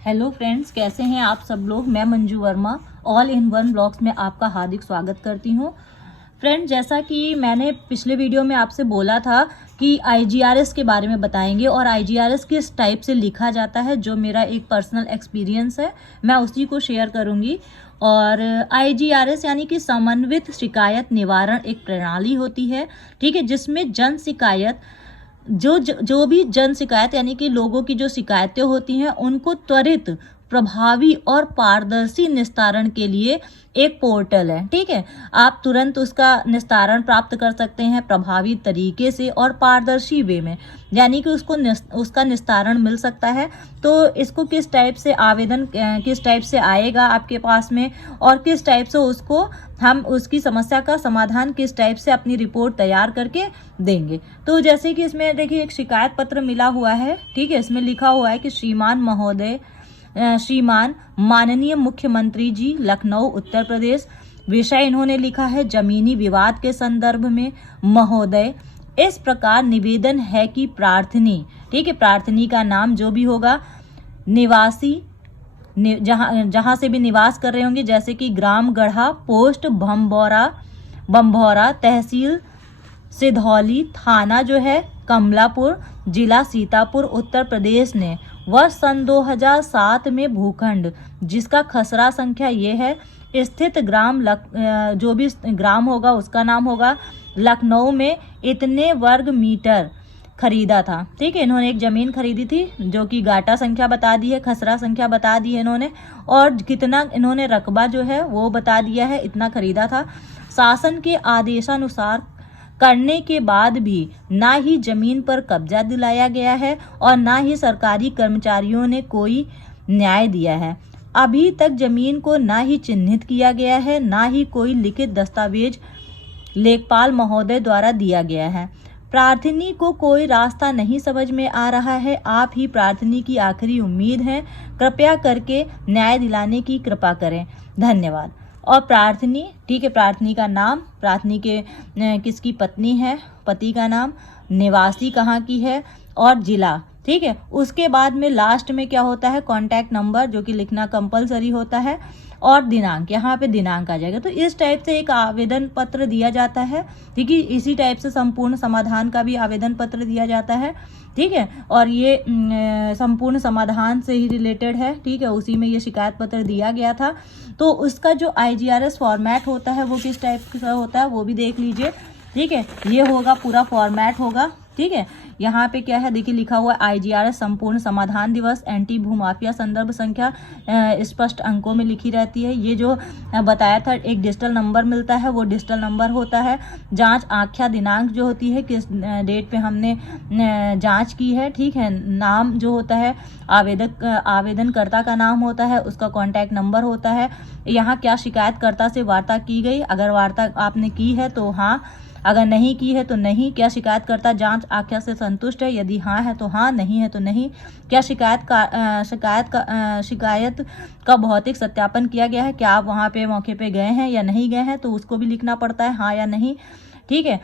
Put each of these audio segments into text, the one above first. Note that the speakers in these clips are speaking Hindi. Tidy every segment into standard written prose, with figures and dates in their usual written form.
हेलो फ्रेंड्स, कैसे हैं आप सब लोग। मैं Manju Verma all in one blogs में आपका हार्दिक स्वागत करती हूं। फ्रेंड, जैसा कि मैंने पिछले वीडियो में आपसे बोला था कि आईजीआरएस के बारे में बताएंगे और आईजीआरएस किस टाइप से लिखा जाता है, जो मेरा एक पर्सनल एक्सपीरियंस है, मैं उसी को शेयर करूंगी। और आईजीआरएस यानी कि समन्वित शिकायत निवारण एक प्रणाली होती है, ठीक है, जिसमें जन शिकायत जो भी जन शिकायत यानी कि लोगों की जो शिकायतें होती हैं उनको त्वरित, प्रभावी और पारदर्शी निस्तारण के लिए एक पोर्टल है। ठीक है, आप तुरंत उसका निस्तारण प्राप्त कर सकते हैं प्रभावी तरीके से और पारदर्शी वे में, यानी कि उसका निस्तारण मिल सकता है। तो इसको किस टाइप से आवेदन किस टाइप से आएगा आपके पास में, और किस टाइप से उसको हम उसकी समस्या का समाधान किस टाइप से अपनी रिपोर्ट तैयार करके देंगे। तो जैसे कि इसमें देखिए एक शिकायत पत्र मिला हुआ है, ठीक है, इसमें लिखा हुआ है कि श्रीमान माननीय मुख्यमंत्री जी, लखनऊ उत्तर प्रदेश। विषय इन्होंने लिखा है जमीनी विवाद के संदर्भ में। महोदय, इस प्रकार निवेदन है कि प्रार्थनी, ठीक है, प्रार्थनी का नाम जो भी होगा, निवासी जहां से भी निवास कर रहे होंगे, जैसे कि ग्राम गढ़ा, पोस्ट बम्भौरा, तहसील सिधौली, थाना जो है कमलापुर, जिला सीतापुर, उत्तर प्रदेश ने वर्ष सन 2007 में भूखंड जिसका खसरा संख्या ये है, स्थित ग्राम जो भी ग्राम होगा उसका नाम होगा, लखनऊ में इतने वर्ग मीटर खरीदा था। ठीक है, इन्होंने एक ज़मीन खरीदी थी जो कि गाटा संख्या बता दी है, खसरा संख्या बता दी है इन्होंने, और कितना इन्होंने रकबा जो है वो बता दिया है, इतना खरीदा था। शासन के आदेशानुसार करने के बाद भी ना ही जमीन पर कब्जा दिलाया गया है और ना ही सरकारी कर्मचारियों ने कोई न्याय दिया है। अभी तक जमीन को ना ही चिन्हित किया गया है, ना ही कोई लिखित दस्तावेज लेखपाल महोदय द्वारा दिया गया है। प्रार्थनी को कोई रास्ता नहीं समझ में आ रहा है। आप ही प्रार्थनी की आखिरी उम्मीद है। कृपया करके न्याय दिलाने की कृपा करें। धन्यवाद। और प्रार्थनी, ठीक है, प्रार्थनी का नाम, प्रार्थनी के किसकी पत्नी है, पति का नाम, निवासी कहाँ की है और जिला, ठीक है। उसके बाद में लास्ट में क्या होता है, कॉन्टैक्ट नंबर जो कि लिखना कंपलसरी होता है, और दिनांक, यहाँ पे दिनांक आ जाएगा। तो इस टाइप से एक आवेदन पत्र दिया जाता है, ठीक है। इसी टाइप से संपूर्ण समाधान का भी आवेदन पत्र दिया जाता है, ठीक है। और ये संपूर्ण समाधान से ही रिलेटेड है, ठीक है, उसी में ये शिकायत पत्र दिया गया था। तो उसका जो आईजीआरएस फॉर्मेट होता है वो किस टाइप का होता है वो भी देख लीजिए, ठीक है। ये होगा, पूरा फॉर्मेट होगा, ठीक है। यहाँ पे क्या है देखिए, लिखा हुआ है आईजीआरएस संपूर्ण समाधान दिवस, एंटी भूमाफिया संदर्भ संख्या स्पष्ट अंकों में लिखी रहती है। ये जो बताया था, एक डिजिटल नंबर मिलता है, वो डिजिटल नंबर होता है। जांच आख्या दिनांक जो होती है, किस डेट पे हमने जांच की है, ठीक है। नाम जो होता है, आवेदनकर्ता का नाम होता है, उसका कॉन्टैक्ट नंबर होता है। यहाँ क्या शिकायतकर्ता से वार्ता की गई, अगर वार्ता आपने की है तो हाँ, अगर नहीं की है तो नहीं। क्या शिकायतकर्ता जांच आख्या से संतुष्ट है, यदि हाँ है तो हाँ, नहीं है तो नहीं। क्या शिकायत का भौतिक सत्यापन किया गया है, क्या आप वहाँ पे मौके पे गए हैं या नहीं गए हैं, तो उसको भी लिखना पड़ता है, हाँ या नहीं, ठीक है।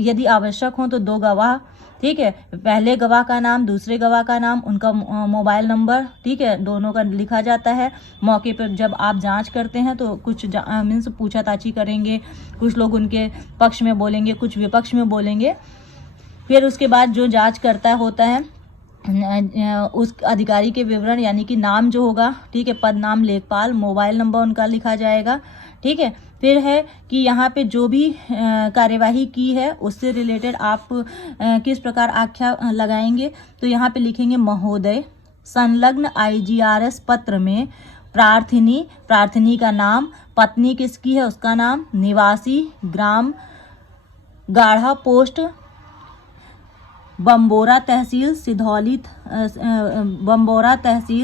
यदि आवश्यक हो तो 2 गवाह, ठीक है। पहले गवाह का नाम, दूसरे गवाह का नाम, उनका मोबाइल नंबर, ठीक है, दोनों का लिखा जाता है। मौके पर जब आप जांच करते हैं तो कुछ मीन्स पूछताछी करेंगे, कुछ लोग उनके पक्ष में बोलेंगे, कुछ विपक्ष में बोलेंगे। फिर उसके बाद जो जांच करता होता है उस अधिकारी के विवरण, यानी कि नाम जो होगा, ठीक है, पद नाम लेखपाल, मोबाइल नंबर उनका लिखा जाएगा, ठीक है। फिर है कि यहाँ पे जो भी कार्यवाही की है उससे रिलेटेड आप किस प्रकार आख्या लगाएंगे, तो यहाँ पे लिखेंगे महोदय, संलग्न आईजीआरएस पत्र में प्रार्थनी का नाम, पत्नी किसकी है उसका नाम, निवासी ग्राम गाढ़ा, पोस्ट बम्भौरा तहसील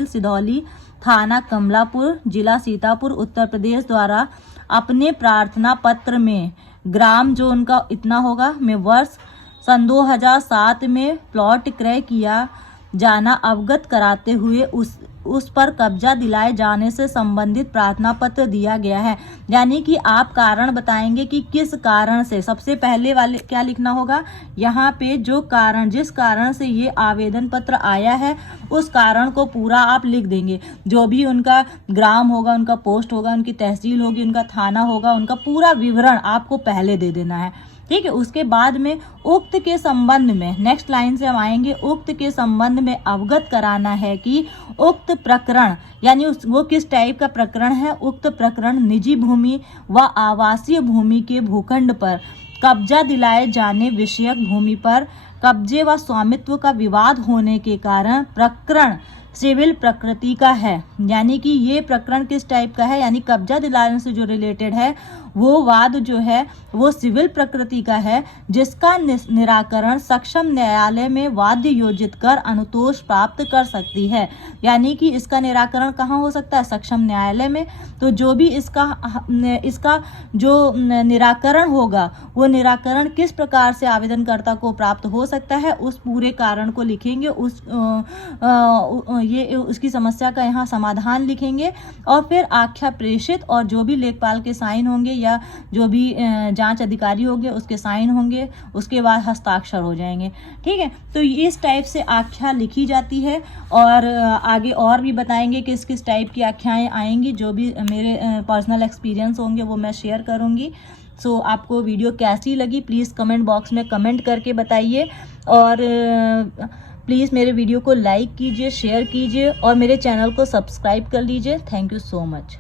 सिधौली, थाना कमलापुर, जिला सीतापुर, उत्तर प्रदेश द्वारा अपने प्रार्थना पत्र में ग्राम जो उनका इतना होगा में वर्ष सन 2007 में प्लॉट क्रय किया जाना अवगत कराते हुए उस पर कब्जा दिलाए जाने से संबंधित प्रार्थना पत्र दिया गया है। यानी कि आप कारण बताएंगे कि किस कारण से, सबसे पहले वाले क्या लिखना होगा यहाँ पे, जो कारण, जिस कारण से ये आवेदन पत्र आया है उस कारण को पूरा आप लिख देंगे। जो भी उनका ग्राम होगा, उनका पोस्ट होगा, उनकी तहसील होगी, उनका थाना होगा, उनका पूरा विवरण आपको पहले दे देना है। ठीक है। उसके बाद में उक्त के संबंध में, नेक्स्ट लाइन से हम आएंगे, उक्त के संबंध में अवगत कराना है कि उक्त प्रकरण, यानी वो किस टाइप का प्रकरण है। उक्त प्रकरण निजी भूमि व आवासीय भूमि के भूखंड पर कब्जा दिलाए जाने विषयक भूमि पर कब्जे व स्वामित्व का विवाद होने के कारण प्रकरण सिविल प्रकृति का है। यानी कि ये प्रकरण किस टाइप का है, यानी कब्जा दिलाने से जो रिलेटेड है वो वाद जो है वो सिविल प्रकृति का है, जिसका निराकरण सक्षम न्यायालय में वाद्य योजित कर अनुतोष प्राप्त कर सकती है। यानी कि इसका निराकरण कहाँ हो सकता है, सक्षम न्यायालय में। तो जो भी इसका जो निराकरण होगा वो निराकरण किस प्रकार से आवेदनकर्ता को प्राप्त हो सकता है, उस पूरे कारण को लिखेंगे, उसकी समस्या का यहाँ समाधान लिखेंगे और फिर आख्या प्रेषित और जो भी लेखपाल के साइन होंगे या जो भी जांच अधिकारी होंगे उसके साइन होंगे, उसके बाद हस्ताक्षर हो जाएंगे। ठीक है। तो इस टाइप से आख्या लिखी जाती है और आगे और भी बताएंगे किस किस टाइप की आख्याएं आएंगी। जो भी मेरे पर्सनल एक्सपीरियंस होंगे वो मैं शेयर करूँगी। सो आपको वीडियो कैसी लगी प्लीज़ कमेंट बॉक्स में कमेंट करके बताइए और प्लीज़ मेरे वीडियो को लाइक कीजिए, शेयर कीजिए और मेरे चैनल को सब्सक्राइब कर लीजिए। Thank you so much.